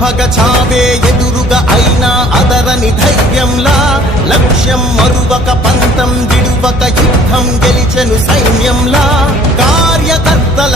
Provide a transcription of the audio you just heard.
భగ చావే ఎదురుగా అయినా అదరని ధైర్యంలా లక్ష్యం మరువక పంతం విడువక యుద్ధం గెలిచెను సైన్యంలా కార్యకర్తల